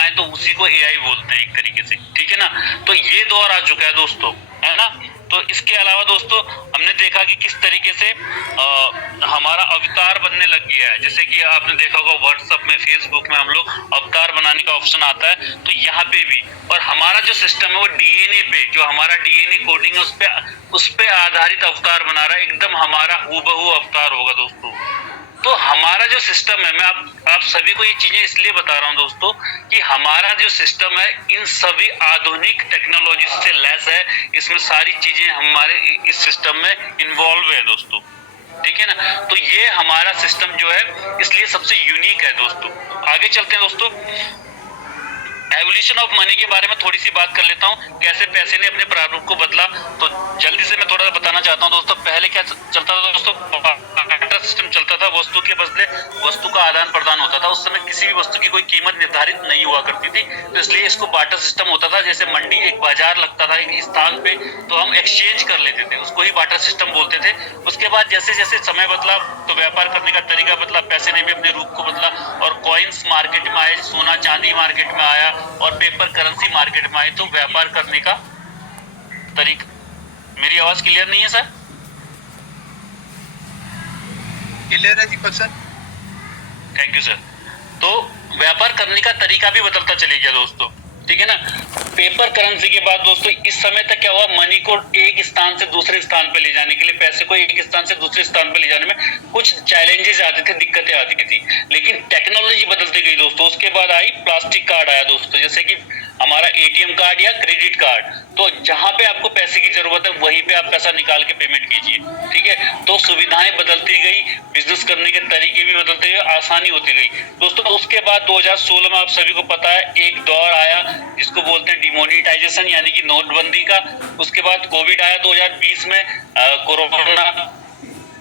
मंगाएं तो उसी को एआई बोलते हैं एक तरीके से, ठीक है ना। तो ये दौर आ चुका है दोस्तों, है ना। तो इसके अलावा दोस्तों हमने देखा कि किस तरीके से हमारा अवतार बनने लग गया है। जैसे कि आपने देखा होगा व्हाट्सएप में, फेसबुक में हम लोग अवतार बनाने का ऑप्शन आता है, तो यहाँ पे भी। और हमारा जो सिस्टम है वो डीएनए पे, जो हमारा डीएनए कोडिंग है उस पे आधारित अवतार बना रहा है, एकदम हमारा हूबहू अवतार होगा दोस्तों। तो हमारा जो सिस्टम है, मैं आप सभी को ये चीजें इसलिए बता रहा हूँ दोस्तों कि हमारा जो सिस्टम है इन सभी आधुनिक टेक्नोलॉजी से लैस है। इसमें सारी चीजें हमारे इस सिस्टम में इन्वॉल्व है दोस्तों, ठीक है ना। तो ये हमारा सिस्टम जो है इसलिए सबसे यूनिक है दोस्तों। आगे चलते हैं दोस्तों, एवोल्यूशन ऑफ मनी के बारे में थोड़ी सी बात कर लेता हूँ, कैसे पैसे ने अपने प्रारूप को बदला। तो जल्दी से मैं थोड़ा सा बताना चाहता हूँ दोस्तों। पहले क्या चलता था दोस्तों, बार्टर सिस्टम चलता था, वस्तु के बदले वस्तु का आदान प्रदान होता था। उस समय किसी भी वस्तु की कोई कीमत निर्धारित नहीं हुआ करती थी, तो इसलिए इसको बार्टर सिस्टम होता था। जैसे मंडी एक बाजार लगता था एक स्थान पे, तो हम एक्सचेंज कर लेते थे, उसको ही बार्टर सिस्टम बोलते थे। उसके बाद जैसे जैसे समय बदला तो व्यापार करने का तरीका बदला, पैसे ने भी अपने रूप को बदला और कॉइन्स मार्केट में आए, सोना चांदी मार्केट में आया और पेपर करेंसी मार्केट में आई, तो व्यापार करने का तरीका। मेरी आवाज क्लियर नहीं है सर? क्लियर है जी पर्सन, थैंक यू सर। तो व्यापार करने का तरीका भी बदलता चले गया दोस्तों, ठीक है ना। पेपर करेंसी के बाद दोस्तों इस समय तक क्या हुआ, मनी को एक स्थान से दूसरे स्थान पे ले जाने के लिए, पैसे को एक स्थान से दूसरे स्थान पे ले जाने में कुछ चैलेंजेस आते थे, दिक्कतें आती थी। लेकिन टेक्नोलॉजी बदलती गई दोस्तों। उसके बाद आई प्लास्टिक कार्ड आया दोस्तों, जैसे कि हमारा एटीएम कार्ड या क्रेडिट कार्ड। तो जहां पे आपको पैसे की जरूरत है वहीं पे आप पैसा निकाल के पेमेंट कीजिए, ठीक है। तो सुविधाएं बदलती गई, बिजनेस करने के तरीके भी बदलते गए, आसानी होती गई दोस्तों। उसके बाद 2016 में आप सभी को पता है एक दौर आया जिसको बोलते हैं डिमोनेटाइजेशन, यानी कि नोटबंदी का। उसके बाद कोविड आया 2020 में, कोरोना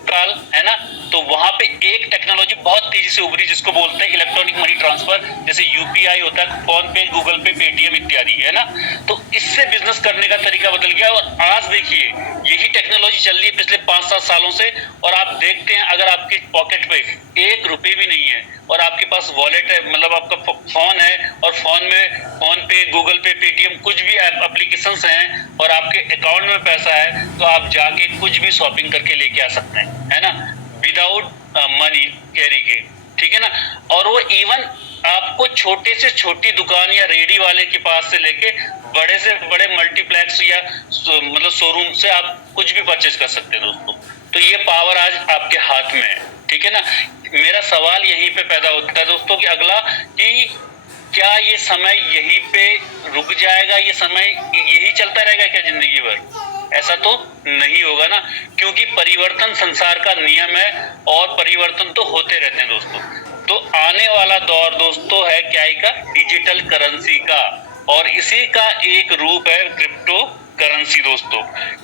काल, है ना। तो वहां पे एक टेक्नोलॉजी बहुत तेजी से उभरी जिसको बोलते हैं इलेक्ट्रॉनिक मनी ट्रांसफर, जैसे यूपीआई होता है, फोन पे, गूगल पे, पेटीएम इत्यादि, है ना। तो इससे बिजनेस करने का तरीका बदल गया। और आज देखिए यही टेक्नोलॉजी चल रही है पिछले 5-7 सालों से। और आप देखते हैं अगर आपके पॉकेट पे 1 रुपए भी नहीं है और आपके पास वॉलेट है, मतलब आपका फोन है और फोन में फोन पे, गूगल पे, पेटीएम कुछ भी एप्लीकेशंस हैं और आपके अकाउंट में पैसा है, तो आप जाके कुछ भी शॉपिंग करके लेके आ सकते हैं, है ना, विदाउट मनी कैरी के, ठीक है ना। और वो इवन आपको छोटे से छोटी दुकान या रेडी वाले के पास से लेके बड़े से बड़े मल्टीप्लेक्स या मतलब शोरूम से आप कुछ भी परचेज कर सकते हैं दोस्तों। तो ये पावर आज आपके हाथ में है, ठीक है ना। मेरा सवाल यहीं पे पैदा होता है दोस्तों कि अगला कि क्या ये समय यहीं पे रुक जाएगा, ये समय यही चलता रहेगा क्या जिंदगी भर? ऐसा तो नहीं होगा ना, क्योंकि परिवर्तन संसार का नियम है और परिवर्तन तो होते रहते हैं दोस्तों। तो आने वाला दौर दोस्तों है क्या का, डिजिटल करेंसी का, और इसी का एक रूप है क्रिप्टो करेंसी दोस्तों।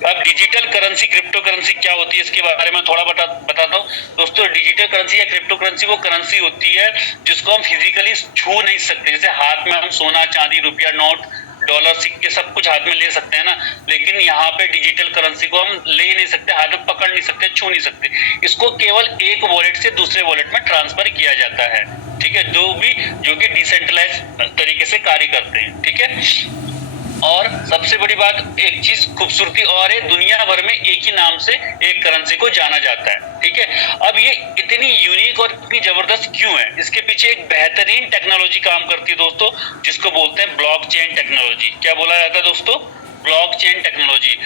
अब डिजिटल करेंसी, क्रिप्टो करेंसी क्या होती है इसके बारे में थोड़ा बताता हूँ दोस्तों। डिजिटल करेंसी या क्रिप्टो करेंसी वो करेंसी होती है जिसको हम फिजिकली छू नहीं सकते। जैसे हाथ में हम सोना चांदी रुपया नोट डॉलर सिक्के सब कुछ हाथ में ले सकते हैं ना, लेकिन यहाँ पे डिजिटल करेंसी को हम ले नहीं सकते, हाथ में पकड़ नहीं सकते, छू नहीं सकते। इसको केवल एक वॉलेट से दूसरे वॉलेट में ट्रांसफर किया जाता है, ठीक है, जो कि डिसेंट्रलाइज तरीके से कार्य करते हैं, ठीक है। और सबसे बड़ी बात एक चीज खूबसूरती और है, दुनिया भर में एक ही नाम से एक करेंसी को जाना जाता है, ठीक है। अब ये इतनी यूनिक और इतनी जबरदस्त क्यों है, इसके पीछे एक बेहतरीन टेक्नोलॉजी काम करती है दोस्तों, जिसको बोलते हैं ब्लॉकचेन टेक्नोलॉजी। क्या बोला जाता है दोस्तों? Blockchain technology.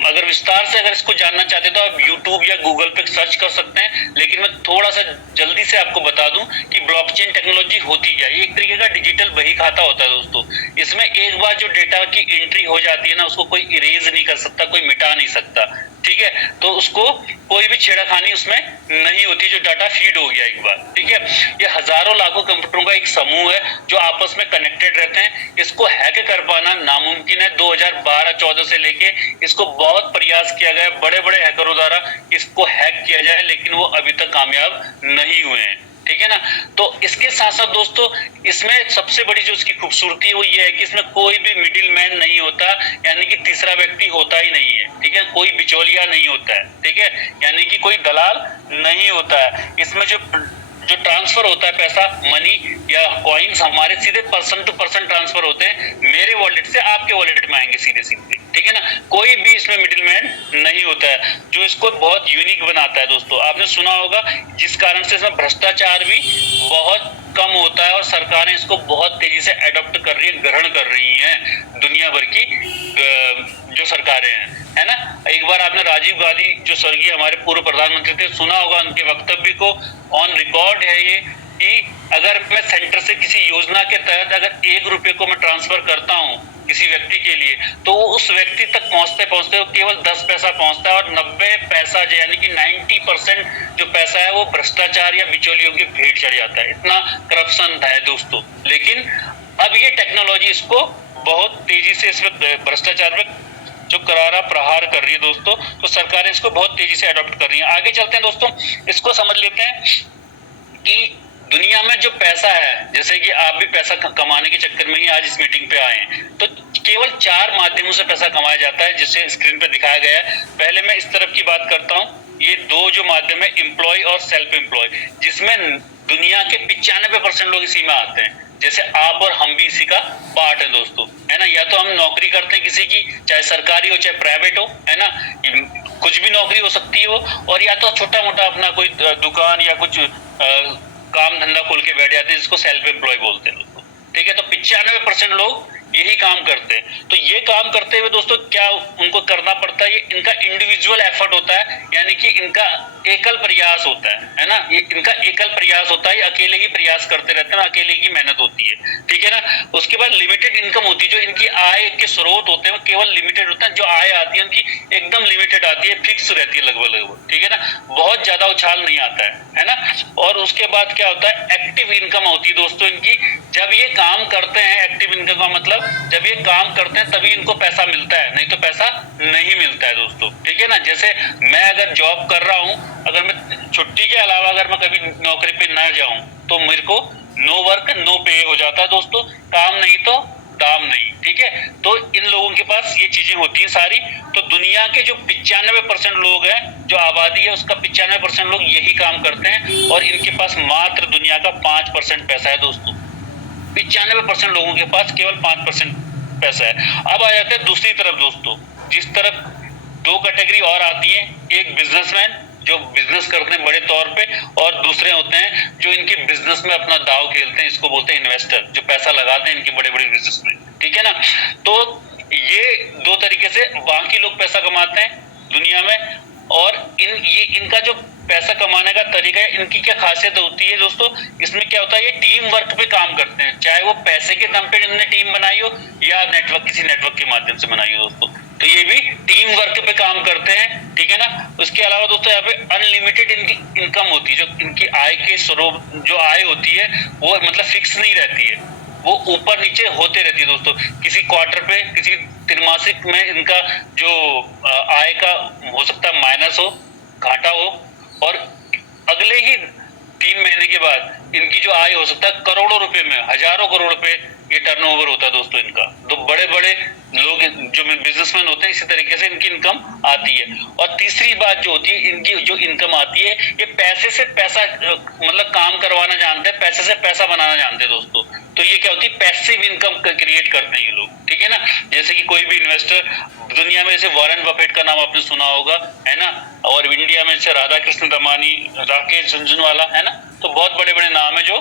अगर विस्तार से अगर इसको जानना चाहते तो आप यूट्यूब या गूगल पे सर्च कर सकते हैं, लेकिन मैं थोड़ा सा जल्दी से आपको बता दूं कि ब्लॉकचेन टेक्नोलॉजी होती क्या है। ये एक तरीके का डिजिटल बही खाता होता है दोस्तों। इसमें एक बार जो डेटा की एंट्री हो जाती है ना, उसको कोई इरेज नहीं कर सकता, कोई मिटा नहीं सकता, ठीक है। तो उसको कोई भी छेड़खानी उसमें नहीं होती, जो डाटा फीड हो गया एक बार, ठीक है। ये हजारों लाखों कंप्यूटरों का एक समूह है जो आपस में कनेक्टेड रहते हैं। इसको हैक कर पाना नामुमकिन है। 2012-14 से लेके इसको बहुत प्रयास किया गया, बड़े बड़े हैकरों द्वारा इसको हैक किया जाए, लेकिन वो अभी तक कामयाब नहीं हुए हैं, ठीक है ना। तो इसके साथ साथ दोस्तों इसमें सबसे बड़ी जो इसकी खूबसूरती है वो ये है कि इसमें कोई भी मिडिल मैन नहीं होता, यानी कि तीसरा व्यक्ति होता ही नहीं है, ठीक है। कोई बिचौलिया नहीं होता है, ठीक है, यानी कि कोई दलाल नहीं होता है। इसमें जो ट्रांसफर होता है पैसा, मनी या कॉइन्स हमारे सीधे पर्सन टू पर्सन ट्रांसफर होते हैं, मेरे वॉलेट से आपके वॉलेट में आएंगे सीधे सीधे, ठीक है ना। कोई भी इसमें मिडिलमैन नहीं होता है, जो इसको बहुत यूनिक बनाता है दोस्तों। आपने सुना होगा जिस कारण से इसमें भ्रष्टाचार भी बहुत कम होता है और सरकारें इसको बहुत तेजी से अडॉप्ट कर रही है, ग्रहण कर रही हैं दुनिया भर की जो सरकारें हैं, है ना। एक बार आपने राजीव गांधी जो स्वर्गीय हमारे पूर्व प्रधानमंत्री थे, सुना होगा उनके वक्तव्य को, ऑन रिकॉर्ड है ये, कि अगर मैं सेंटर से किसी योजना के तहत अगर 1 रुपए को मैं ट्रांसफर करता हूँ किसी व्यक्ति के लिए, तो उस व्यक्ति तक पहुंचते पहुंचते केवल 10 पैसा पहुंचता है और 90 पैसा जो यानी कि 90% जो पैसा है वो भ्रष्टाचार या बिचौलियों की भेंट चढ़ जाता है। इतना करप्शन है दोस्तों। लेकिन अब ये टेक्नोलॉजी इसको बहुत तेजी से इसमें भ्रष्टाचार में जो करारा प्रहार कर रही है दोस्तों, तो सरकारें इसको बहुत तेजी से अडॉप्ट कर रही है। आगे चलते हैं दोस्तों, इसको समझ लेते हैं कि दुनिया में जो पैसा है, जैसे कि आप भी पैसा कमाने के चक्कर में ही आज इस मीटिंग पे आए हैं, तो केवल 4 माध्यमों से पैसा कमाया जाता है, जिसे स्क्रीन पे दिखाया गया है। पहले मैं इस तरफ की बात करता हूँ। ये 2 जो माध्यम है, एम्प्लॉय और सेल्फ एम्प्लॉय, जिसमें दुनिया के 95% लोग इसी में आते हैं। जैसे आप और हम भी इसी का पार्ट है दोस्तों, है ना। या तो हम नौकरी करते हैं किसी की, चाहे सरकारी हो चाहे प्राइवेट हो, है ना, कुछ भी नौकरी हो सकती है वो, और या तो छोटा मोटा अपना कोई दुकान या कुछ काम धंधा खोल के बैठ जाते हैं, जिसको सेल्फ एम्प्लॉय बोलते हैं दोस्तों, ठीक है। तो 95% लोग यही काम करते हैं। तो ये काम करते हुए दोस्तों क्या उनको करना पड़ता है, ये इनका इंडिविजुअल एफर्ट होता है, यानी कि इनका एकल प्रयास होता है ना। ये इनका एकल प्रयास होता है, अकेले ही प्रयास करते रहते हैं, अकेले की मेहनत होती है, ठीक है ना। उसके बाद लिमिटेड इनकम होती है, जो इनकी आय के स्रोत होते हैं वो केवल लिमिटेड होता है। जो आय आती है उनकी एकदम लिमिटेड आती है, फिक्स रहती है लगभग, ठीक है ना, बहुत ज्यादा उछाल नहीं आता है ना। और उसके बाद क्या होता है, एक्टिव इनकम होती है दोस्तों इनकी। जब ये काम करते हैं, एक्टिव इनकम का मतलब जब ये काम करते हैं तभी इनको पैसा मिलता है, नहीं तो पैसा नहीं मिलता है दोस्तों, ठीक है ना। जैसे मैं अगर जॉब कर रहा हूँ, अगर मैं छुट्टी के अलावा अगर मैं कभी नौकरी पे ना जाऊं, तो मेरे को नो वर्क नो पे हो जाता है दोस्तों, काम नहीं तो दाम नहीं, ठीक है। तो इन लोगों के पास ये चीजें होती हैं सारी। तो दुनिया के जो 95% लोग हैं, जो आबादी है उसका 95% लोग यही काम करते हैं, और इनके पास मात्र दुनिया का 5% पैसा है दोस्तों। 95% लोगों के पास केवल 5% पैसा है। अब आ जाते हैं दूसरी तरफ दोस्तों, जिस तरफ 2 कैटेगरी और आती है, एक बिजनेसमैन जो बिजनेस करते हैं बड़े तौर पे, और दूसरे होते हैं जो इनके बिजनेस में अपना दाव खेलते हैं, इसको बोलते हैं इन्वेस्टर, जो पैसा लगाते हैं इनकी बड़े बड़े बिजनेस में, ठीक है ना। तो ये 2 तरीके से बाकी लोग पैसा कमाते हैं दुनिया में। और इनका जो पैसा कमाने का तरीका है, इनकी क्या खासियत होती है दोस्तों, इसमें क्या होता है, ये टीम वर्क पे काम करते हैं, चाहे वो पैसे के दम पे इन्होंने टीम बनाई हो या किसी नेटवर्क के माध्यम से बनाई हो दोस्तों, तो ये भी टीम वर्क पे काम करते हैं, ठीक है ना। उसके अलावा दोस्तों यहाँ पे अनलिमिटेड इनकी इनकम होती है, जो इनकी आय के स्रोत जो आय होती है वो मतलब फिक्स नहीं रहती है, वो ऊपर नीचे होते रहती है दोस्तों। किसी क्वार्टर पे, किसी त्रिमासिक में इनका जो आय का हो सकता है माइनस हो, घाटा हो, और अगले ही 3 महीने के बाद इनकी जो आय हो सकता है करोड़ों रुपए में, हजारों करोड़ रुपए ये टर्नओवर होता है दोस्तों इनका। तो बड़े बड़े लोग जो बिजनेसमैन होते हैं, इसी तरीके से इनकी इनकम आती है। और तीसरी बात जो होती है, इनकी जो इनकम आती है, ये पैसे से पैसा मतलब काम करवाना जानते हैं, पैसे से पैसा बनाना जानते हैं दोस्तों। तो ये क्या होती है, पैसिव इनकम क्रिएट करते हैं ये लोग, ठीक है ना। जैसे कि कोई भी इन्वेस्टर दुनिया में, जैसे वॉरेन बफेट का नाम आपने सुना होगा, है ना, और इंडिया में जैसे राधा कृष्ण दमानी, राकेश झुनझुनवाला, है ना। तो बहुत बड़े बड़े नाम है जो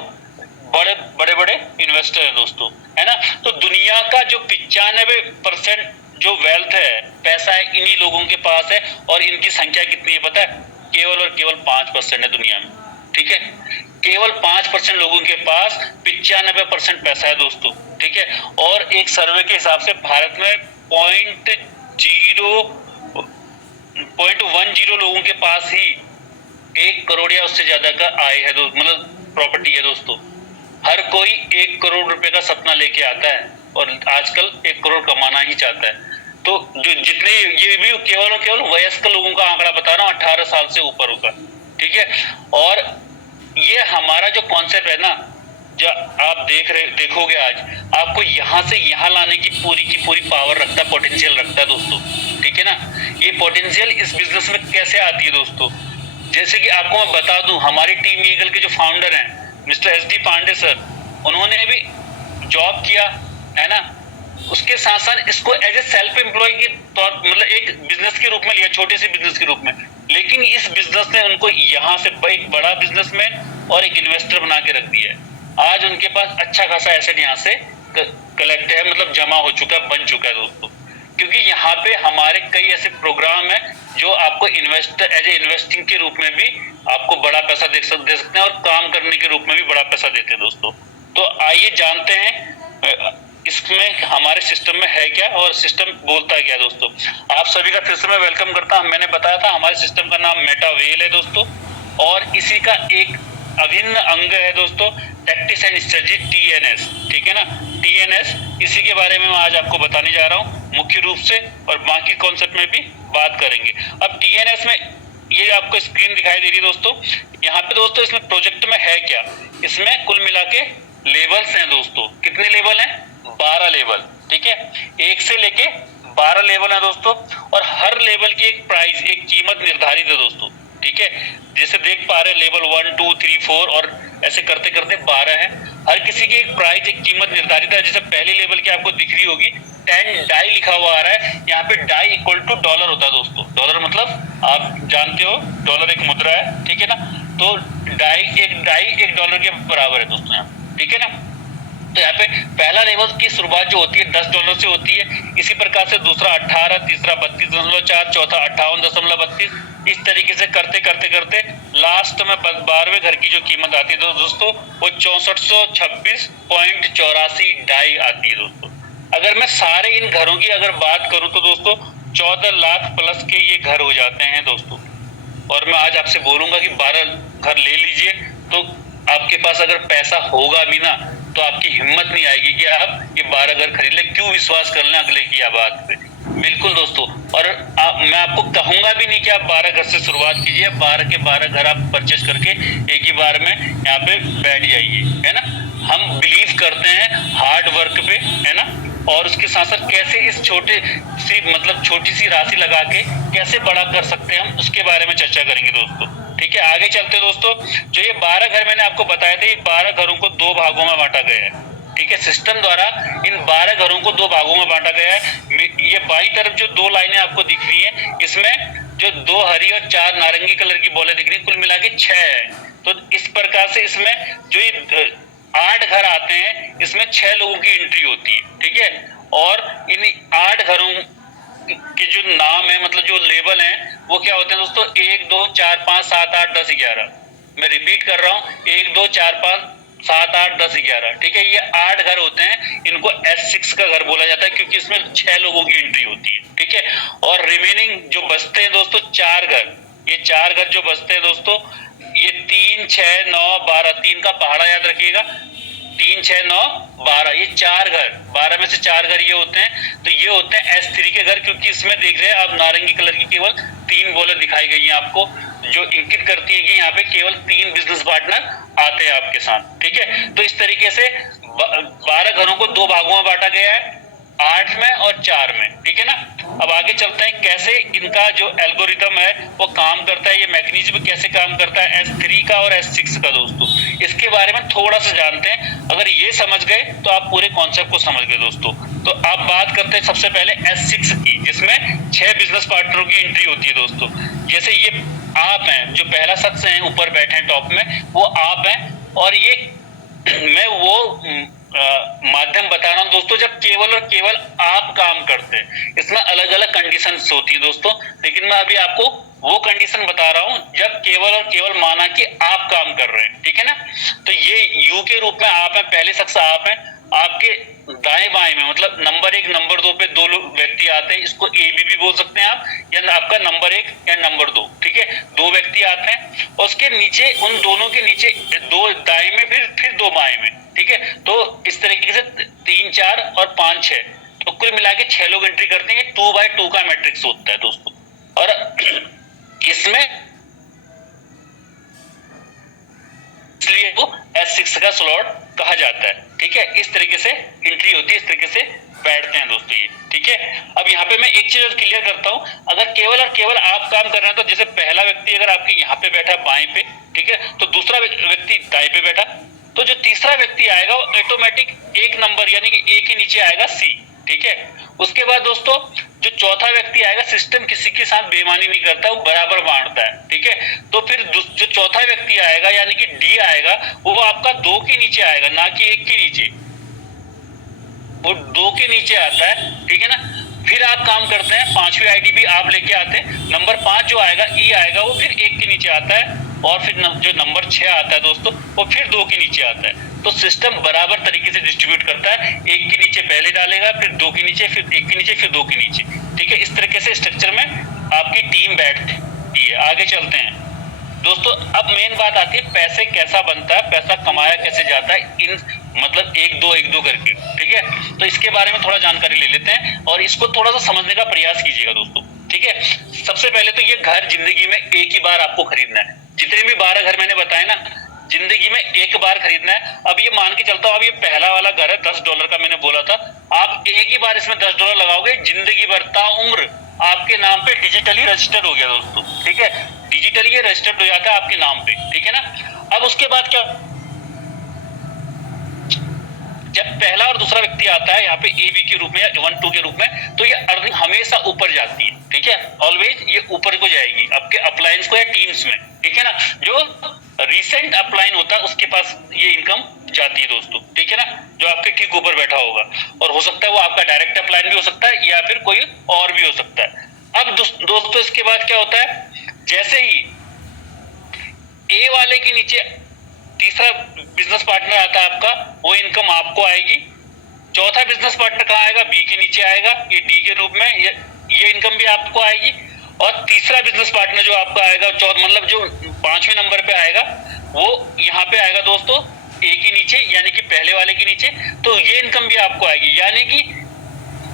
बड़े बड़े इन्वेस्टर है दोस्तों, है ना। तो दुनिया का जो 95% जो वेल्थ है, पैसा है, इन्हीं लोगों के पास है। और इनकी संख्या कितनी है पता है, केवल और केवल 5% है दुनिया में, ठीक है। केवल 5% लोगों के पास 95% पैसा है दोस्तों, ठीक है। और एक सर्वे के हिसाब से भारत में 0.10 लोगों के पास ही 1 करोड़ या उससे ज्यादा का आय है, मतलब प्रॉपर्टी है दोस्तों। हर कोई 1 करोड़ रुपए का सपना लेके आता है, और आजकल 1 करोड़ कमाना ही चाहता है। तो जो जितने, ये भी केवल और केवल वयस्क लोगों का आंकड़ा बता रहा हूँ, 18 साल से ऊपर होगा, ठीक है। और ये हमारा जो कॉन्सेप्ट है ना, जो आप देखोगे आज, आपको यहाँ से यहाँ लाने की पूरी पावर रखता है, पोटेंशियल रखता है दोस्तों, ठीक है ना। ये पोटेंशियल इस बिजनेस में कैसे आती है दोस्तों, जैसे कि आपको मैं बता दूं, हमारी टीम ईगल के जो फाउंडर हैं मिस्टर SD पांडे सर, उन्होंने भी जॉब किया है ना, उसके साथ साथ इसको एज ए सेल्फ एम्प्लॉय के तौर मतलब एक बिजनेस के रूप में लिया, छोटे से बिजनेस के रूप में, लेकिन इस बिजनेस ने उनको यहाँ से एक बड़ा बिजनेसमैन और एक इन्वेस्टर बना के रख दिया है। आज उनके पास अच्छा खासा एसेट यहाँ से कलेक्ट है, मतलब जमा हो चुका है, बन चुका है दोस्तों, क्योंकि यहाँ पे हमारे कई ऐसे प्रोग्राम है जो आपको इन्वेस्टर एज ए इन्वेस्टिंग के रूप में भी आपको बड़ा पैसा दे सकते हैं और काम करने के रूप में भी बड़ा पैसा देते हैं दोस्तों। तो आइए जानते हैं इसमें हमारे सिस्टम में है क्या और सिस्टम बोलता क्या दोस्तों। आप सभी का फिर से मैं वेलकम करता हूं। मैंने बताया था हमारे सिस्टम का नाम मेटावेल है दोस्तों, और इसी का एक अभिन्न अंग है दोस्तों टैक्टिक्स एंड स्ट्रेटजी TNS, ठीक है ना। TNS इसी के बारे में मैं आज आपको बताने जा रहा हूँ मुख्य रूप से, और बाकी कॉन्सेप्ट में भी बात करेंगे। अब TNS में ये आपको स्क्रीन दिखाई दे रही है दोस्तों, यहाँ पे दोस्तों इसमें प्रोजेक्ट में है क्या, इसमें कुल मिला के लेवल्स हैं दोस्तों। कितने लेवल हैं? 12 लेवल, ठीक है, 1 से लेके 12 लेवल है दोस्तों, और हर लेवल की एक प्राइस, एक कीमत निर्धारित है दोस्तों, ठीक है। जैसे देख पा रहे लेवल 1 2 3 4 और ऐसे करते करते 12 है, हर किसी की एक प्राइस, एक कीमत निर्धारित है। जैसे पहले लेवल की आपको दिख रही होगी 10 डाई लिखा हुआ आ रहा है, यहाँ पे डाई इक्वल टू डॉलर होता है दोस्तों। डॉलर मतलब आप जानते हो डॉलर एक मुद्रा है, ठीक है ना, तो डाई एक डॉलर के बराबर है दोस्तों यहाँ, ठीक है ना। तो यहाँ पे पहला लेवल की शुरुआत जो होती है $10 से होती है, इसी प्रकार से दूसरा 18, तीसरा 32.4, चौथा 58.32, इस तरीके से करते करते करते लास्ट में 12वें घर की जो कीमत आती है दोस्तों वो 6426.84 डाई आती है दोस्तों। अगर मैं सारे इन घरों की अगर बात करूं तो दोस्तों 14 लाख प्लस के ये घर हो जाते हैं दोस्तों, और मैं आज आपसे बोलूंगा कि 12 घर ले लीजिए, तो आपके पास अगर पैसा होगा भी ना तो आपकी हिम्मत नहीं आएगी कि आप ये 12 घर खरीद ले। क्यों विश्वास कर लें अगले की बात पे, बिल्कुल दोस्तों। और मैं आपको कहूंगा भी नहीं कि आप 12 घर से शुरुआत कीजिए, 12 के 12 घर आप परचेस करके एक ही बार में यहाँ पे बैठ जाइए, है ना। हम बिलीव करते हैं हार्ड वर्क पे, है ना, और उसके साथ साथ कैसे इस छोटी सी राशि लगा के कैसे बड़ा कर सकते हैं हम, उसके बारे में चर्चा करेंगे दोस्तों, ठीक है। आगे चलते दोस्तों, जो ये 12 घर मैंने आपको बताया था, ये 12 घरों को 2 भागों में बांटा गया है, ठीक है। सिस्टम द्वारा इन 12 घरों को 2 भागों में बांटा गया है। ये बाईं तरफ जो 2 लाइनें आपको दिख रही है, इसमें जो 2 हरी और 4 नारंगी कलर की बॉलें दिख रही है, कुल मिला के 6 है। तो इस प्रकार से इसमें जो ये 8 घर आते हैं, इसमें 6 लोगों की एंट्री होती है, ठीक है। और इन 8 घरों के जो नाम है, मतलब जो लेवल हैं, वो क्या होते हैं दोस्तों, 1 2 4 5 7 8 10 11। मैं रिपीट कर रहा हूँ, 1 2 4 5 7 8 10 11, ठीक है। ये 8 घर होते हैं, इनको S6 का घर बोला जाता है क्योंकि इसमें 6 लोगों की एंट्री होती है, ठीक है। और रिमेनिंग जो बचते हैं दोस्तों 4 घर, ये 4 घर जो बचते हैं दोस्तों, ये 3 6 9 12, 3 का पहाड़ा याद रखिएगा, 3 6 9 12, ये 4 घर, 12 में से 4 घर ये होते हैं। तो ये होते हैं S3 के घर, क्योंकि इसमें देख रहे हैं आप नारंगी कलर की केवल 3 बॉलें दिखाई गई हैं आपको, जो इंगित करती है कि यहाँ पे केवल 3 बिजनेस पार्टनर आते हैं आपके साथ, ठीक है। तो इस तरीके से 12 घरों को 2 भागों में बांटा गया है, 8 में और 4 में, ठीक है ना। अब आगे चलते हैं कैसे इनका जो एल्गोरिथम है वो काम करता है, ये मैकेनिज्म कैसे काम करता है S3 का और S6 का दोस्तों, इसके बारे में थोड़ा सा जानते हैं। अगर ये समझ गए तो आप पूरे कॉन्सेप्ट को समझ गए दोस्तों। तो आप बात करते हैं सबसे पहले S6 की, जिसमें 6 बिजनेस पार्टनरों की एंट्री होती है दोस्तों। जैसे ये आप हैं, जो पहला शख्स है ऊपर बैठे हैं टॉप में, वो आप हैं, और ये मैं वो माध्यम बता रहा हूं दोस्तों जब केवल और केवल आप काम करते हैं। इसमें अलग अलग कंडीशंस होती है दोस्तों, लेकिन मैं अभी आपको वो कंडीशन बता रहा हूं जब केवल और केवल माना कि आप काम कर रहे हैं, ठीक है ना। तो ये यू के रूप में आप हैं, पहले शख्स आप हैं, आपके दाएं बाएं में मतलब नंबर 1 नंबर 2 पे 2 व्यक्ति आते हैं, इसको AB भी बोल सकते हैं आप, या आपका नंबर 1 या नंबर 2, ठीक है। 2 व्यक्ति आते हैं, और उसके नीचे उन दोनों के नीचे 2 दाएं में फिर 2 बाएं में, ठीक है। तो इस तरीके से 3 4 और 5 6, तो कुल मिला के 6 लोग एंट्री करते हैं। 2x2 का मैट्रिक्स होता है दोस्तों, और इसमें इसलिए वो S6 का स्लॉट कहा जाता है। ठीक है, इस तरीके से एंट्री होती है, इस तरीके से बैठते हैं दोस्तों ये। ठीक है, अब यहाँ पे मैं एक चीज और क्लियर करता हूँ, अगर केवल और केवल आप काम कर रहे हैं तो जैसे पहला व्यक्ति अगर आपके यहाँ पे बैठा बाएं पे, ठीक है, तो दूसरा व्यक्ति दाएं पे बैठा, तो जो तीसरा व्यक्ति आएगा वो ऑटोमेटिक एक नंबर यानी कि ए के नीचे आएगा सी। ठीक है, उसके बाद दोस्तों जो चौथा व्यक्ति आएगा, सिस्टम किसी के साथ बेईमानी नहीं करता, वो बराबर बांटता है। ठीक है, तो फिर जो चौथा व्यक्ति आएगा यानी कि डी आएगा, वो आपका 2 के नीचे आएगा, ना कि 1 के नीचे, वो 2 के नीचे आता है। ठीक है ना, फिर आप काम करते हैं, पांचवी आईडी भी आप लेके आते हैं, नंबर 5 जो आएगा ई आएगा, वो फिर 1 के नीचे आता है, और फिर जो नंबर 6 आता है दोस्तों, वो फिर 2 के नीचे आता है। तो सिस्टम बराबर तरीके से डिस्ट्रीब्यूट करता है, 1 के नीचे पहले डालेगा, फिर 2 के नीचे, फिर 1 के नीचे, फिर 2 के नीचे। ठीक है, इस तरीके से स्ट्रक्चर में आपकी टीम बैठती है। आगे चलते हैं दोस्तों, अब मेन बात आती है पैसे कैसा बनता है, पैसा कमाया कैसे जाता है, इन मतलब 1-2 करके। ठीक है, तो इसके बारे में थोड़ा जानकारी ले लेते हैं और इसको थोड़ा सा समझने का प्रयास कीजिएगा दोस्तों। ठीक है, सबसे पहले तो ये घर जिंदगी में एक ही बार आपको खरीदना है। जितने भी 12 घर मैंने बताए ना, जिंदगी में एक बार खरीदना है। अब ये मान के चलता हूं, अब ये पहला वाला घर है $10 का, मैंने बोला था, आप एक ही बार इसमें $10 लगाओगे, जिंदगी भर ताउम्र आपके नाम पे डिजिटली रजिस्टर्ड हो गया दोस्तों। ठीक है, डिजिटली ये रजिस्टर्ड हो जाता है आपके नाम पे। ठीक है ना, अब उसके बाद क्या, जब पहला और दूसरा व्यक्ति आता है यहाँ पे ए बी के रूप में या 1-2 के रूप में, तो ये अर्निंग हमेशा ऊपर जाती है। ठीक है, ऑलवेज ये ऊपर को जाएगी आपके अपलायंस को या टीम्स में। ठीक है ना, जो रिसेंट अपलाइन होता है उसके पास ये इनकम जाती है दोस्तों। ठीक है ना, जो आपके ठीक ऊपर बैठा होगा, और हो सकता है वो आपका डायरेक्ट अपलाइन भी हो सकता है या फिर कोई और भी हो सकता है। अब दोस्तों इसके बाद क्या होता है, जैसे ही ए वाले के नीचे तीसरा बिजनेस पार्टनर आता है आपका, वो इनकम आपको आएगी। चौथा बिजनेस पार्टनर कहाँ आएगा, बी के नीचे आएगा, ये डी के रूप में, ये इनकम भी आपको आएगी। और तीसरा बिजनेस पार्टनर जो आपका आएगा, मतलब जो 5वें नंबर पे आएगा, वो यहाँ पे आएगा दोस्तों ए के नीचे यानी कि पहले वाले के नीचे, तो ये इनकम भी आपको आएगी। यानी कि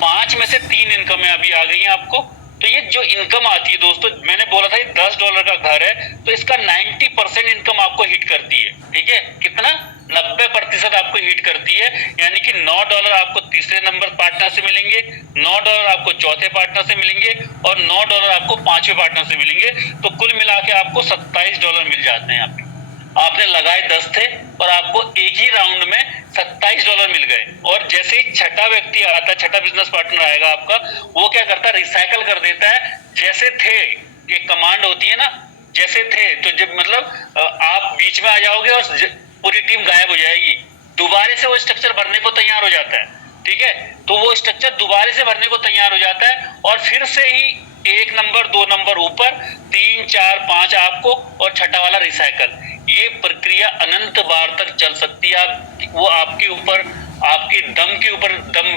5 में से 3 इनकमें अभी आ गई हैं आपको। तो ये जो इनकम आती है दोस्तों, मैंने बोला था $10 का घर है, तो इसका 90% इनकम आपको हिट करती है। ठीक है, कितना, 90% आपको हिट करती है। यानी कि $9 आपको तीसरे नंबर पार्टनर से मिलेंगे, $9 आपको चौथे पार्टनर से मिलेंगे, और $9 आपको 5वें पार्टनर से मिलेंगे। तो कुल मिला के आपको $27 मिल जाते हैं। आपने लगाए 10 थे और आपको एक ही राउंड में $27 मिल गए। और जैसे ही छठा व्यक्ति आता है, छठा बिजनेस पार्टनर आएगा आपका, वो क्या करता है, रिसाइकल कर देता है। जैसे थे, ये कमांड होती है ना, जैसे थे, तो जब मतलब आप बीच में आ जाओगे और पूरी टीम गायब हो जाएगी, दोबारा से वो स्ट्रक्चर भरने को तैयार हो जाता है। ठीक है, तो वो स्ट्रक्चर दोबारा से भरने को तैयार हो जाता है, और फिर से ही 1 नंबर 2 नंबर ऊपर, 3 4 5 आपको, और छठा वाला रिसाइकल। ये प्रक्रिया अनंत बार तक चल सकती है। वो आपके ऊपर, आपके दम के ऊपर दम,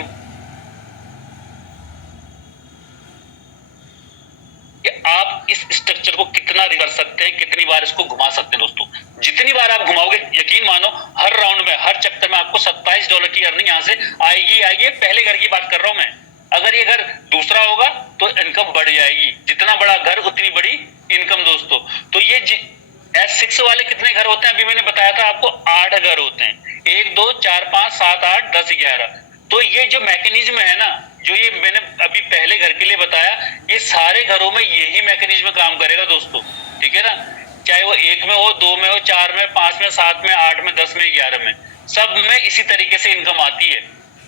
आप इस स्ट्रक्चर को कितना कर सकते हैं, कितनी बार इसको घुमा सकते हैं दोस्तों। जितनी बार आप घुमाओगे, यकीन मानो हर राउंड में, हर चक्कर में आपको $27 की अर्निंग यहाँ से आएगी। पहले घर की बात कर रहा हूं मैं। अगर ये घर दूसरा होगा तो इनकम बढ़ जाएगी, जितना बड़ा घर उतनी बड़ी इनकम दोस्तों। तो ये S6 वाले कितने घर होते हैं, अभी मैंने बताया था आपको 8 घर होते हैं, 1 2 4 5 7 8 10 11। तो ये जो मैकेनिज्म है ना, जो ये मैंने अभी पहले घर के लिए बताया, ये सारे घरों में यही मैकेनिज्म काम करेगा दोस्तों। ठीक है ना, चाहे वो 1 में हो, 2 में हो, 4 में, 5 में, 7 में, 8 में, 10 में, 11 में, सब में इसी तरीके से इनकम आती है,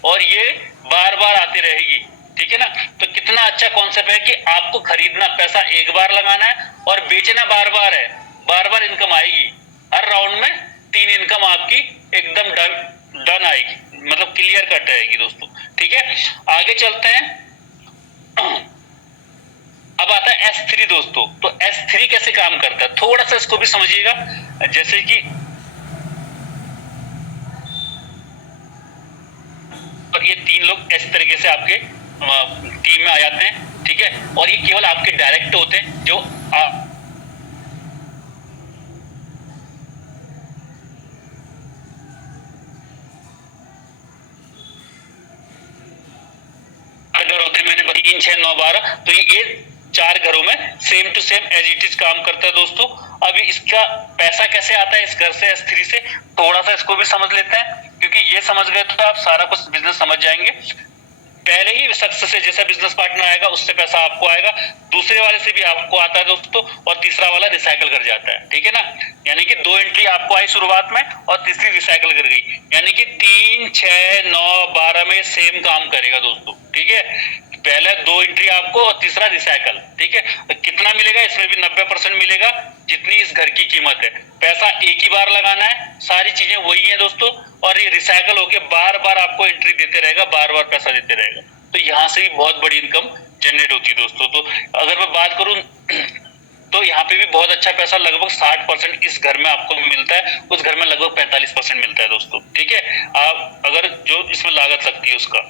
और ये बार बार आती रहेगी। ठीक है ना, तो कितना अच्छा कॉन्सेप्ट है कि आपको खरीदना, पैसा एक बार लगाना है, और बेचना बार बार है, बार बार इनकम आएगी। हर राउंड में 3 इनकम आपकी एकदम डन आएगी, मतलब क्लियर कट रहेगी दोस्तों। ठीक है, आगे चलते हैं। अब आता है S3 दोस्तों। तो S3 कैसे काम करता है, थोड़ा सा इसको भी समझिएगा। जैसे कि और ये 3 लोग इस तरीके से आपके टीम में आ जाते हैं। ठीक है, और ये केवल आपके डायरेक्ट होते हैं, जो घर होते हैं, मैंने 3 6 9 12, तो ये 4 घरों में same to same as it is काम करता है दोस्तों। अभी इसका पैसा कैसे आता है इस घर से, S3 से, थोड़ा सा इसको भी समझ लेते हैं, क्योंकि ये समझ गए तो आप सारा कुछ बिजनेस समझ जाएंगे। पहले ही सक्सेस से जैसा बिजनेस पार्टनर आएगा उससे पैसा आपको आएगा, दूसरे वाले से भी आपको आता है दोस्तों, और तीसरा वाला रिसाइकल कर जाता है, ठीक है ना। यानी कि 2 एंट्री आपको आई शुरुआत में और तीसरी रिसाइकल कर गई, यानी कि 3, 6, 9, 12 में सेम काम करेगा दोस्तों, ठीक है। पहले 2 एंट्री आपको और तीसरा रिसाइकल, ठीक है। कितना मिलेगा इसमें भी 90% मिलेगा जितनी इस घर की कीमत है। पैसा एक ही बार लगाना है, सारी चीजें वही है दोस्तों, और ये रिसाइकल होके बार बार आपको एंट्री देते रहेगा, बार बार पैसा देते रहेगा। तो यहाँ से भी बहुत बड़ी इनकम जनरेट होती है दोस्तों। तो अगर मैं बात करूं तो यहाँ पे भी बहुत अच्छा पैसा लगभग 60% इस घर में आपको मिलता है, उस घर में लगभग 45% मिलता है दोस्तों, ठीक है। आप अगर जो इसमें लागत लगती है उसका,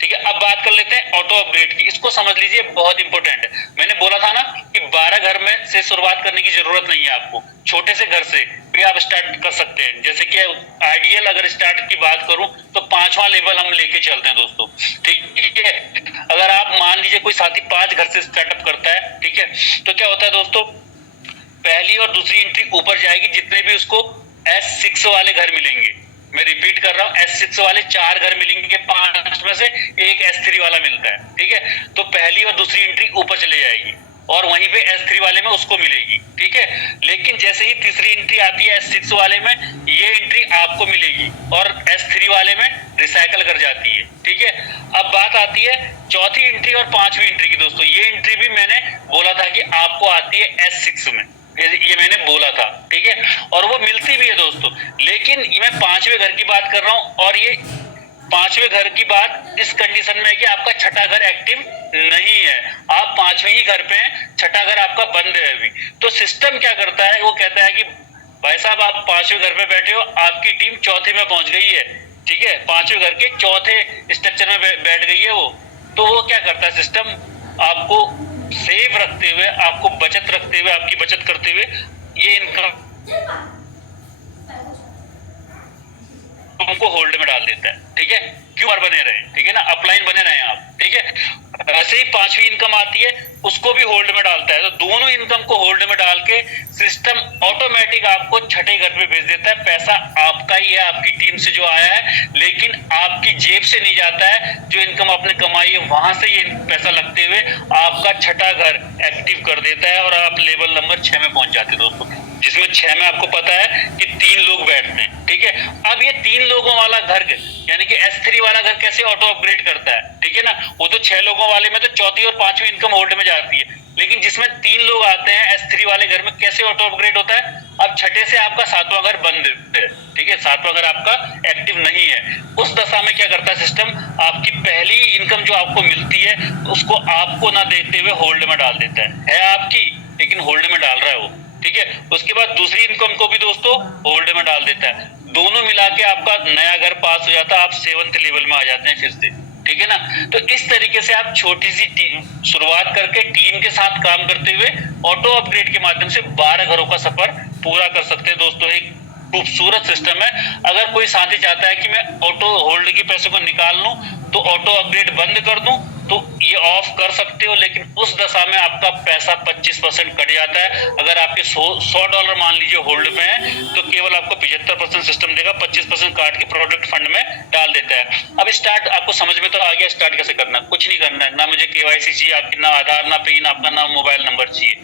ठीक है। अब बात कर लेते हैं ऑटो अपग्रेड की। इसको समझ लीजिए, बहुत इंपॉर्टेंट है। मैंने बोला था ना कि 12 घर में से शुरुआत करने की जरूरत नहीं है आपको, छोटे से घर से भी आप स्टार्ट कर सकते हैं। जैसे कि आइडियल अगर स्टार्ट की बात करूं तो 5वां लेवल हम लेके चलते हैं दोस्तों, ठीक है। अगर आप मान लीजिए कोई साथी 5 घर से स्टार्टअप करता है, ठीक है, तो क्या होता है दोस्तों, पहली और दूसरी एंट्री ऊपर जाएगी, जितने भी उसको S6 वाले घर मिलेंगे, मैं रिपीट कर रहा हूँ, S6 वाले 4 घर मिलेंगे, 5 में से एक S3 वाला मिलता है, ठीक है। तो पहली और दूसरी एंट्री ऊपर चले जाएगी और वहीं पे S3 वाले में उसको मिलेगी, ठीक है। लेकिन जैसे ही तीसरी एंट्री आती है S6 वाले में, ये एंट्री आपको मिलेगी और S3 वाले में रिसाइकल कर जाती है, ठीक है। अब बात आती है चौथी एंट्री और 5वीं एंट्री की दोस्तों। ये एंट्री भी मैंने बोला था कि आपको आती है S6 में, ये मैंने बोला था, ठीक है, और वो मिलती भी है दोस्तों। लेकिन मैं 5वें घर की बात कर रहा हूँ, और ये 5वें घर की बात इस कंडीशन में है कि आपका छठा घर एक्टिव नहीं है, आप 5वें ही घर पे हैं, छठा घर आपका बंद है अभी। तो सिस्टम क्या करता है, वो कहता है कि भाई साहब आप 5वें घर पे बैठे हो, आपकी टीम चौथे में पहुंच गई है, ठीक है, 5वें घर के चौथे स्ट्रक्चर में बैठ गई है वो। तो वो क्या करता है सिस्टम, आपको सेव रखते हुए, आपको बचत रखते हुए, आपकी बचत करते हुए ये इनकम तुमको होल्ड में डाल देता है, ठीक है। क्यूआर बने रहे, ठीक है ना, अपलाइन बने रहे आप, ठीक है। ऐसे ही 5वीं इनकम आती है, उसको भी होल्ड में डालता है। तो दोनों इनकम को होल्ड में डाल के सिस्टम ऑटोमेटिक आपको छठे घर पे भेज देता है। पैसा आपका ही है, आपकी टीम से जो आया है, लेकिन आपकी जेब से नहीं जाता है। जो इनकम आपने कमाई है वहां से ये पैसा लगते हुए आपका छठा घर एक्टिव कर देता है और आप लेवल नंबर 6 में पहुंच जाते हैं दोस्तों, जिसमें 6 में आपको पता है कि 3 लोग बैठते हैं, ठीक है। अब ये 3 लोगों वाला घर यानी कि S3 वाला घर कैसे ऑटो अपग्रेड करता है, ठीक है ना। वो तो 6 लोगों वाले में तो चौथी और 5वीं इनकम होल्ड में जाती है, लेकिन जिसमें 3 लोग आते हैं S3 वाले घर में कैसे ऑटो अपग्रेड होता है। अब छठे से आपका 7वां घर बंद है, ठीक है, 7वां घर आपका एक्टिव नहीं है। उस दशा में क्या करता है सिस्टम, आपकी पहली इनकम जो आपको मिलती है उसको आपको ना देते हुए होल्ड में डाल देता है आपकी, लेकिन होल्ड में डाल रहा है वो, ठीक है। उसके बाद दूसरी इनकम को भी दोस्तों होल्ड में डाल देता है। दोनों मिला के आपका नया घर पास हो जाता है, आप 7th लेवल में आ जाते हैं फिर से, ठीक है ना। तो इस तरीके से आप छोटी सी शुरुआत करके टीम के साथ काम करते हुए ऑटो अपग्रेड के माध्यम से 12 घरों का सफर पूरा कर सकते हैं दोस्तों। एक खूबसूरत सिस्टम है। अगर कोई साथी चाहता है कि मैं ऑटो होल्ड के पैसे को निकाल लूं तो ऑटो अपग्रेड बंद कर दूं, तो ये ऑफ कर सकते हो, लेकिन उस दशा में आपका पैसा 25% कट जाता है। अगर आपके $100 मान लीजिए होल्ड में है तो केवल आपको 75% सिस्टम देगा, 25% काट के प्रोडक्ट फंड में डाल देता है। अब स्टार्ट आपको समझ में तो आ गया, स्टार्ट कैसे करना, कुछ नहीं करना है, ना मुझे KYC चाहिए आपकी, ना आधार, ना पिन, आपका ना मोबाइल नंबर चाहिए।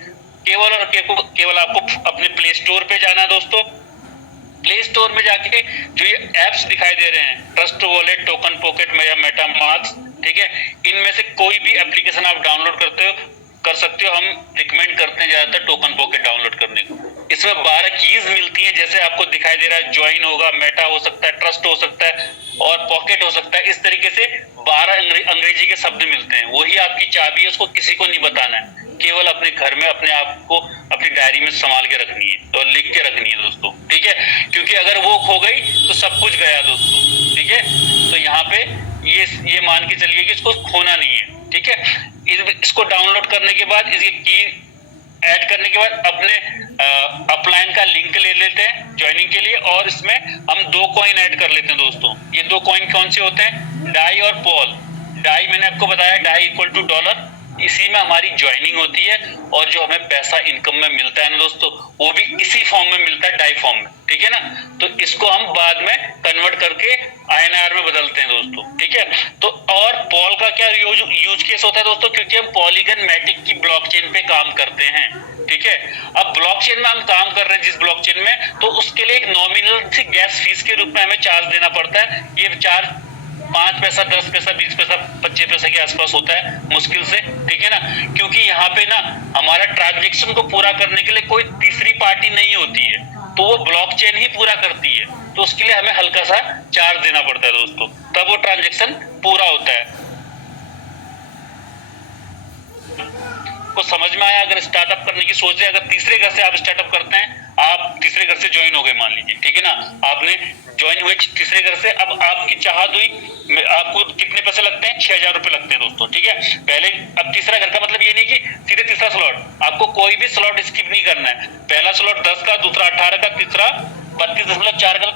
केवल और केवल आपको अपने प्ले स्टोर पे जाना है दोस्तों। प्ले स्टोर में जाके जो ये एप्स दिखाई दे रहे हैं, ट्रस्ट वॉलेट, टोकन पॉकेट में या मेटामास्क, ठीक है, इनमें से कोई भी एप्लीकेशन आप डाउनलोड कर सकते हो। हम रिकमेंड करते हैं ज्यादातर टोकन पॉकेट डाउनलोड करने को। इसमें 12 कीज मिलती हैं, जैसे आपको दिखाई दे रहा है, ज्वाइन होगा, मेटा हो सकता है, ट्रस्ट हो सकता है और पॉकेट हो सकता है। इस तरीके से 12 अंग्रेजी के शब्द मिलते हैं, वही आपकी चाबी है, उसको किसी को नहीं बताना है, केवल अपने घर में अपने आप को अपनी डायरी में संभाल के रखनी है और लिख के रखनी है दोस्तों, ठीक है। क्योंकि अगर वो खो गई तो सब कुछ गया दोस्तों, ठीक है। तो यहाँ पे ये मान के चलिए कि इसको खोना नहीं है, ठीक है। इसको डाउनलोड करने के बाद इसकी की ऐड करने के बाद अपने अपलाइन का लिंक ले लेते हैं ज्वाइनिंग के लिए, और इसमें हम 2 कॉइन ऐड कर लेते हैं दोस्तों। ये 2 कॉइन कौन से होते हैं, डाई और पॉल। डाई मैंने आपको बताया, डाई इक्वल टू $, इसी में हमारी ज्वाइनिंग होती है और जो हमें पैसा इनकम में मिलता है ना दोस्तों, वो भी इसी फॉर्म में मिलता है, डाई फॉर्म में, ठीक है ना। तो इसको हम बाद में कन्वर्ट करके INR में बदलते हैं दोस्तों, ठीक है। तो और पॉल का क्या यूज केस होता है दोस्तों, क्योंकि हम पॉलीगन मैटिक की ब्लॉकचेन पे काम करते हैं, ठीक है। अब ब्लॉकचेन में हम काम कर रहे हैं जिस ब्लॉकचेन में, तो उसके लिए एक नॉमिनल सी गैस फीस के रूप में हमें चार्ज देना पड़ता है। ये चार्ज 5 पैसा, 10 पैसा, 20 पैसा, 25 पैसा के आसपास होता है मुश्किल से, ठीक है ना। क्योंकि यहाँ पे ना हमारा ट्रांजेक्शन को पूरा करने के लिए कोई तीसरी पार्टी नहीं होती है, तो वो ब्लॉकचेन ही पूरा करती है, तो उसके लिए हमें हल्का सा चार्ज देना पड़ता है दोस्तों, तब वो ट्रांजेक्शन पूरा होता है। को समझ में आया? अगर स्टार्टअप करने की सोच रहे हैं, अगर तीसरे घर से आप स्टार्टअप करते हैं, आप तीसरे घर से ज्वाइन हो गए मान लीजिए, ठीक है ना, आपने ज्वाइन हुए तीसरे घर से, अब आपकी चाहत हुई, आपको कितने पैसे लगते हैं, 6,000 रुपए लगते हैं दोस्तों, ठीक है। पहले अब तीसरा घर का मतलब ये नहीं कि सीधे तीसरा स्लॉट, आपको कोई भी स्लॉट स्किप नहीं करना है। पहला स्लॉट 10 का, दूसरा 18 का, तीसरा 32.4 का,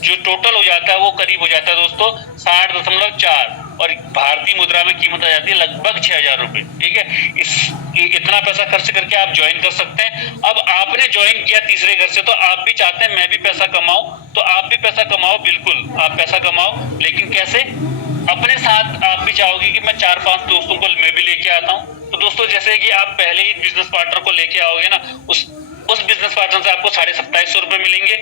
जो टोटल हो जाता है वो करीब हो जाता है दोस्तों 60.4, और भारतीय मुद्रा में कीमत आ जाती है लगभग 6,000 रुपए, ठीक है। इतना पैसा खर्च करके आप ज्वाइन कर सकते हैं। अब आपने ज्वाइन किया तीसरे घर से, तो आप भी चाहते हैं मैं भी पैसा कमाऊं, तो आप भी पैसा कमाओ, बिल्कुल आप पैसा कमाओ, लेकिन कैसे? अपने साथ आप भी चाहोगे कि मैं 4-5 दोस्तों को मैं भी लेके आता हूँ। तो दोस्तों जैसे कि आप पहले ही बिजनेस पार्टनर को लेके आओगे ना, उस बिजनेस पार्टनर से आपको 2750 रुपए मिलेंगे,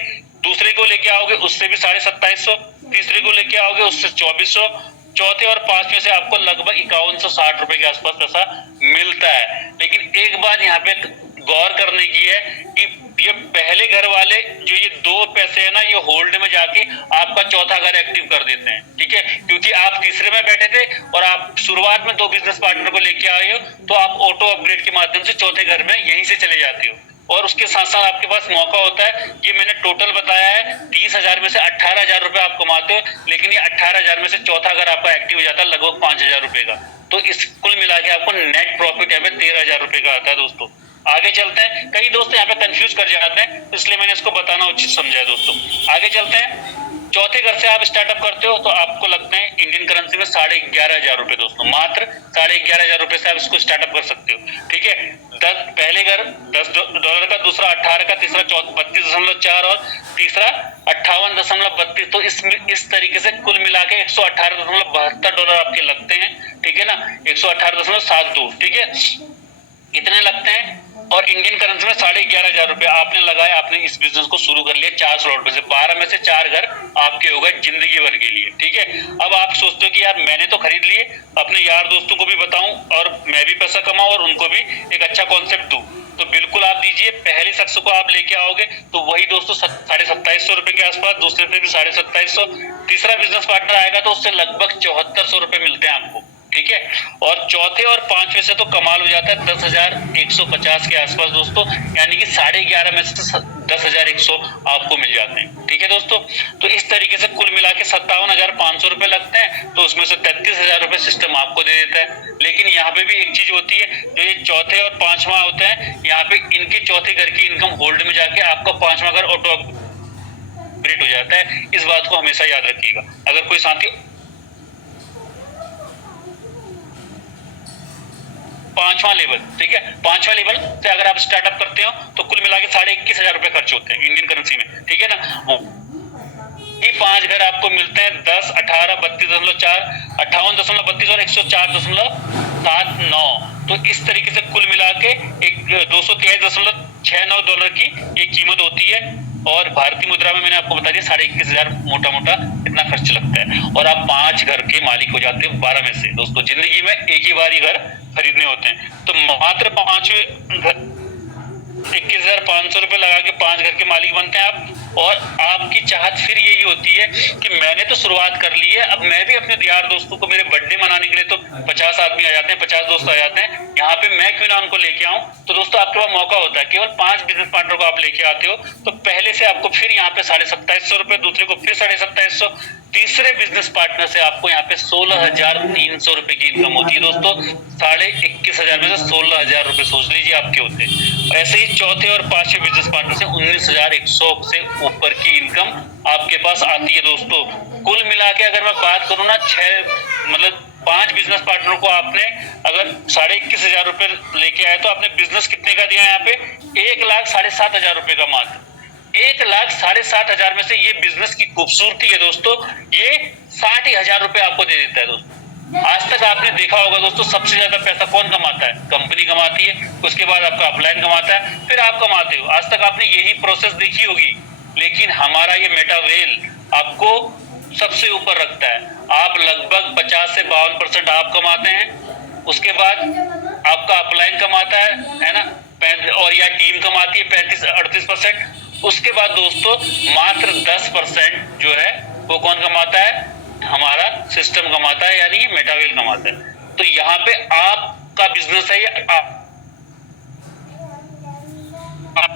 दूसरे को लेके आओगे उससे भी 2750, तीसरे को लेके आओगे उससे 2400, चौथे और पांचवें से आपको लगभग 5160 रुपए के आसपास पैसा मिलता है। लेकिन एक बात यहाँ पे गौर करने की है कि ये पहले घर वाले जो ये 2 पैसे है ना, ये होल्ड में जाके आपका चौथा घर एक्टिव कर देते हैं, ठीक है। क्योंकि आप तीसरे में बैठे थे और आप शुरुआत में 2 बिजनेस पार्टनर को लेके आए हो, तो आप ऑटो अपग्रेड के माध्यम से चौथे घर में यहीं से चले जाते हो, और उसके साथ साथ आपके पास मौका होता है, ये मैंने टोटल बताया है 30,000 में से 18,000 रुपए आप कमाते हो, लेकिन ये 18,000 में से चौथा घर आपका एक्टिव हो जाता है लगभग 5,000 रुपए का, तो इस कुल मिला के आपको नेट प्रॉफिट यहाँ पे 13,000 रुपए का आता है दोस्तों। आगे चलते हैं, कई दोस्त यहाँ पे कंफ्यूज कर जाते हैं, इसलिए मैंने इसको बताना उचित समझा है दोस्तों। आगे चलते हैं, चौथे घर से आप स्टार्टअप करते हो तो आपको लगते हैं इंडियन करेंसी में 11,500 रुपए दोस्तों, मात्र 11,500 रुपए से आप इसको स्टार्टअप कर सकते हो, ठीक है। पहले घर $10 का, दूसरा 18 का, तीसरा 32.4 और तीसरा 58.32, तो इस तरीके से कुल मिला के $118.72 आपके लगते हैं, ठीक है ना, 118.72, ठीक है, इतने लगते हैं। और इंडियन करेंसी में 11,500 रुपए आपने लगाए, आपने इस बिजनेस को शुरू कर लिया 4 स्लॉट में से, 12 में से 4 घर आपके हो गए जिंदगी भर के लिए, ठीक है। अब आप सोचते हो कि यार मैंने तो खरीद लिए, अपने यार दोस्तों को भी बताऊं और मैं भी पैसा कमाऊं और उनको भी एक अच्छा कॉन्सेप्ट दूं, तो बिल्कुल आप दीजिए। पहले शख्स को आप लेके आओगे तो वही दोस्तों 2750 रुपए के आसपास, दूसरे पे भी 2750, तीसरा बिजनेस पार्टनर आएगा तो उससे लगभग 7400 रुपए मिलते हैं आपको, ठीक है। और चौथे और पांचवे से तो कमाल हो जाता है 10,150 के आसपास दोस्तों, यानी कि 11.5 में से 10,100 आपको मिल जाते हैं, ठीक है दोस्तों। तो इस तरीके से कुल मिला के 57,500 रुपए लगते हैं, तो उसमें से 33,000 रुपए सिस्टम आपको दे देता है। लेकिन यहाँ पे भी एक चीज होती है, जो ये चौथे और पांचवा होते हैं, यहाँ पे इनके चौथे घर की इनकम होल्ड में जाके आपका पांचवा घर ऑटो अपग्रेड हो जाता है, इस बात को हमेशा याद रखिएगा। अगर कोई साथी पांचवा लेवल, ठीक है, पांचवा लेवल से अगर आप स्टार्टअप करते हो तो कुल मिला के 21,500 रुपए खर्च होते हैं इंडियन करेंसी में, ठीक है ना। ये 5 घर आपको मिलते हैं 10, 18, 32.4, 58.32 और 104.79, तो इस तरीके से कुल मिला के एक $223.69 की ये कीमत होती है। और भारतीय मुद्रा में मैंने आपको बता दिया 21,500 मोटा मोटा इतना खर्च लगता है, और आप 5 घर के मालिक हो जाते हो 12 में से दोस्तों। जिंदगी में एक ही बार ही घर खरीदने होते हैं, तो मात्र 5वें घर 21,500 रुपए लगा के 5 घर के मालिक बनते हैं आप। और आपकी चाहत फिर यही होती है कि मैंने तो शुरुआत कर ली है, अब मैं भी अपने यार दोस्तों को, मेरे बर्थडे मनाने के लिए तो 50 आदमी आ जाते हैं, 50 दोस्त आ जाते हैं, यहाँ पे मैं क्यों ना उनको लेके आऊं। तो दोस्तों आपके पास मौका होता है, केवल 5 बिजनेस पार्टनर को आप लेके आते हो तो पहले से आपको फिर यहाँ पे 2750 रुपए, दूसरे को फिर 2750, तीसरे बिजनेस पार्टनर से आपको यहाँ पे 16,300 रुपए की इनकम होती है दोस्तों। 21,500 में से 16,000 रुपए सोच लीजिए आपके होते हैं। ऐसे ही चौथे और पांचवें बिजनेस पार्टनर से 19,100 से ऊपर की इनकम आपके पास आती है दोस्तों। कुल मिला के अगर मैं बात करूँ ना, 5 बिजनेस पार्टनर को आपने अगर 21,500 रुपए लेके आए तो आपने बिजनेस कितने का दिया है यहाँ पे, 1,07,500 रुपए का मात्र। 1,07,500 में से ये बिजनेस की खूबसूरती है दोस्तों, ये 60,000 रुपए आपको दे देता है दोस्तों। आज तक आपने देखा होगा दोस्तों, सबसे ज्यादा पैसा कौन कमाता है? कंपनी कमाती है, उसके बाद आपका अपलाइन कमाता है, फिर आप कमाते हो। आज तक आपने यही प्रोसेस देखी होगी, लेकिन हमारा ये मेटावेल आपको सबसे ऊपर रखता है। आप लगभग 50 से 52% आप कमाते हैं, उसके बाद आपका अपलाइन कमाता है ना, और या टीम कमाती है 35-38%। उसके बाद दोस्तों मात्र 10% जो है वो कौन कमाता है? हमारा सिस्टम कमाता है, यानी कि मेटावेल कमाता है। तो यहाँ पे आपका बिजनेस है ये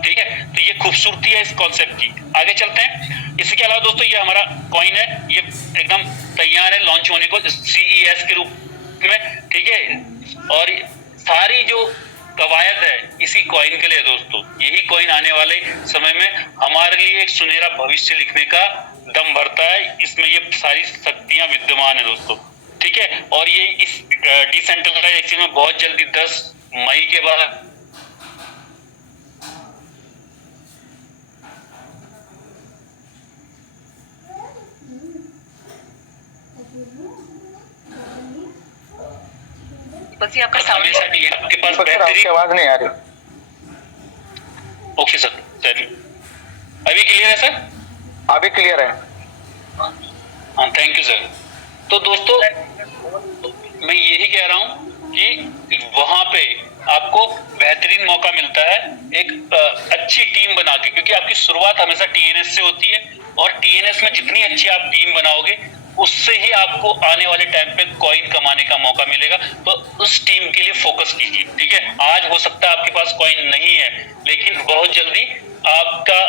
ठीक है। तो ये खूबसूरती है इस कॉन्सेप्ट की। आगे चलते हैं। इसके अलावा दोस्तों ये हमारा कॉइन है, ये एकदम तैयार है लॉन्च होने को CES के रूप में, ठीक है। और सारी जो कवायद है इसी कॉइन के लिए दोस्तों। यही कॉइन आने वाले समय में हमारे लिए एक सुनहरा भविष्य लिखने का दम भरता है। इसमें ये सारी शक्तियां विद्यमान है दोस्तों, ठीक है। और ये इस डिसेंट्रलाइजेशन में बहुत जल्दी 10 मई के बाद बस ये आपका हमेशा आपके पास आपकी आवाज नहीं आ रही। ओके सर, चलिए अभी क्लियर है सर? अभी क्लियर है। हाँ, थैंक यू सर। तो दोस्तों मैं यही कह रहा हूँ कि वहां पे आपको बेहतरीन मौका मिलता है एक अच्छी टीम बना के, क्योंकि आपकी शुरुआत हमेशा TNS से होती है, और TNS में जितनी अच्छी आप टीम बनाओगे उससे ही आपको आने वाले टाइम पे कॉइन कमाने का मौका मिलेगा। तो उस टीम के लिए फोकस कीजिए, ठीक है। आज हो सकता है आपके पास कॉइन नहीं है, लेकिन बहुत जल्दी आपका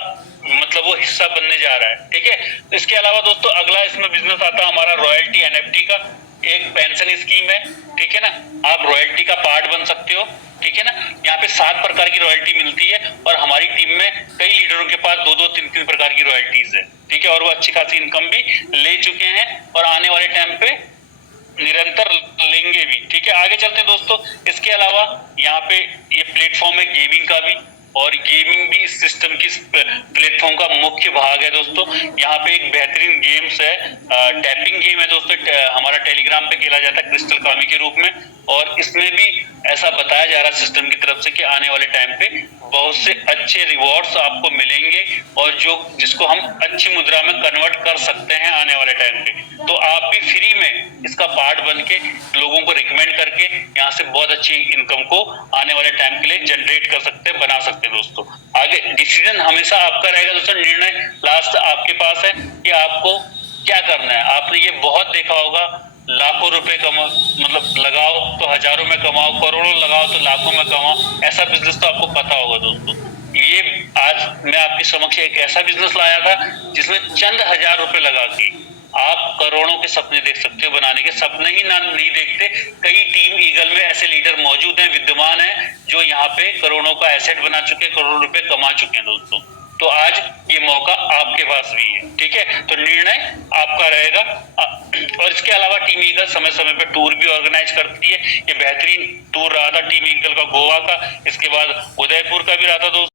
मतलब वो हिस्सा बनने जा रहा है, ठीक है। इसके अलावा दोस्तों अगला इसमें बिजनेस आता है हमारा रॉयल्टी NFT का। एक पेंशन स्कीम है, ठीक है ना। आप रॉयल्टी का पार्ट बन सकते हो, ठीक है ना। यहाँ पे 7 प्रकार की रॉयल्टी मिलती है, और हमारी टीम में कई लीडरों के पास 2-2, 3-3 प्रकार की रॉयल्टीज है, ठीक है। और वो अच्छी खासी इनकम भी ले चुके हैं, और आने वाले टाइम पे निरंतर लेंगे भी, ठीक है। आगे चलते हैं दोस्तों। इसके अलावा यहाँ पे ये प्लेटफॉर्म है गेमिंग का भी, और गेमिंग भी इस सिस्टम की प्लेटफॉर्म का मुख्य भाग है दोस्तों। यहाँ पे एक बेहतरीन गेम्स है, टैपिंग गेम है दोस्तों, हमारा टेलीग्राम पे खेला जाता है क्रिस्टल कामी के रूप में। और इसमें भी ऐसा बताया जा रहा है सिस्टम की तरफ से कि आने वाले टाइम पे बहुत से अच्छे रिवॉर्ड्स आपको मिलेंगे, और जिसको हम अच्छी मुद्रा में कन्वर्ट कर सकते हैं आने वाले टाइम पे। तो आप भी फ्री में इसका पार्ट बन के लोगों को रिकमेंड करके यहाँ से बहुत अच्छी इनकम को आने वाले टाइम के लिए जनरेट कर सकते हैं, बना सकते हैं दोस्तों। आगे डिसीजन हमेशा आपका रहेगा दोस्तों, निर्णय लास्ट आपके पास है कि आपको क्या करना है। आपने ये बहुत देखा होगा, लाखों रुपए मतलब लगाओ तो हजारों में कमाओ, करोड़ों लगाओ तो लाखों में कमाओ, ऐसा बिजनेस तो आपको पता होगा दोस्तों। ये आज मैं आपके समक्ष एक ऐसा बिजनेस लाया था जिसमें चंद हजार रुपए लगा के आप करोड़ों के सपने देख सकते हो बनाने के। सपने ही ना नहीं देखते, कई टीम ईगल में ऐसे लीडर मौजूद हैं, विद्यमान हैं, जो यहाँ पे करोड़ों का एसेट बना चुके, करोड़ों रुपए कमा चुके हैं दोस्तों। तो आज ये मौका आपके पास भी है, ठीक है। तो निर्णय आपका रहेगा। और इसके अलावा टीम ईगल समय समय पे टूर भी ऑर्गेनाइज करती है। ये बेहतरीन टूर रहा था टीम ईगल का गोवा का, इसके बाद उदयपुर का भी रहा था दोस्तों।